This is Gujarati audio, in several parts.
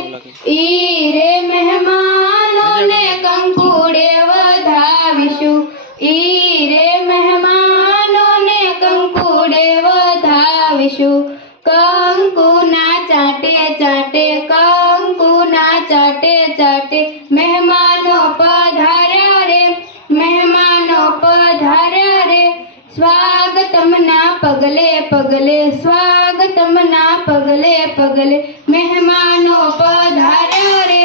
ઈ રે મહેમાનોને કંકુડે વધાવીશું ઈ રે મહેમાનોને કંકુડે વધાવીશું કંકુના ચાટે ચાટે કંકુના ચાટે ચાટે મહેમાનો પધાર્યા રે મહેમાનો પધાર્યા રે સ્વાગતમના પગલે પગલે સ્વાગતમના પગલે પગલે મહેમાનો પધાર્યા રે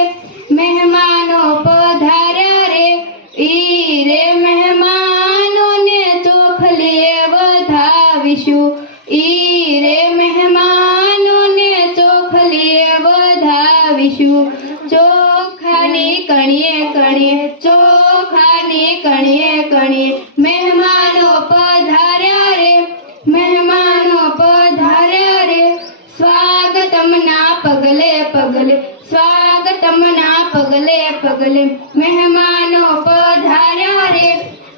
મહેમાનો પધાર્યા રે ઈ રે મહેમાનોને ચોખલીએ વધાવીશું ઈ રે મહેમાનોને ચોખલીએ વધાવીશું ચોખાની કણીએ કણીએ ચોખાની કણીએ કણીએ મહેમાનો પધાર્યા રે મહેમાનો પધાર્યા રે સ્વાગતમના પગલે પગલે સ્વાગતમના પગલે પગલે મહેમાનો પધાર્યા રે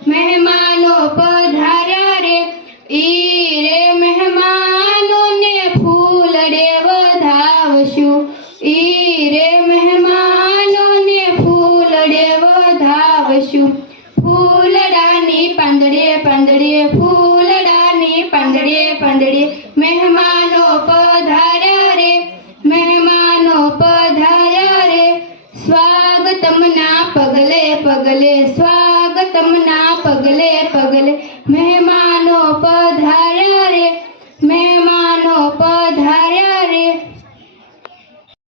મહેમાનો પધાર્યા રે ઈ રે મહેમાનોને ફૂલડે વધાવશું ઈ રે મહેમાનોને ફૂલડે વધાવશું ફૂલડાની પાંદડે પાંદડે ફૂલડાની પાંદડે પાંદડે મહેમાનો પધાર્યા રે મહેમાનો પધાર્યા રે સ્વાગતમના પગલે પગલે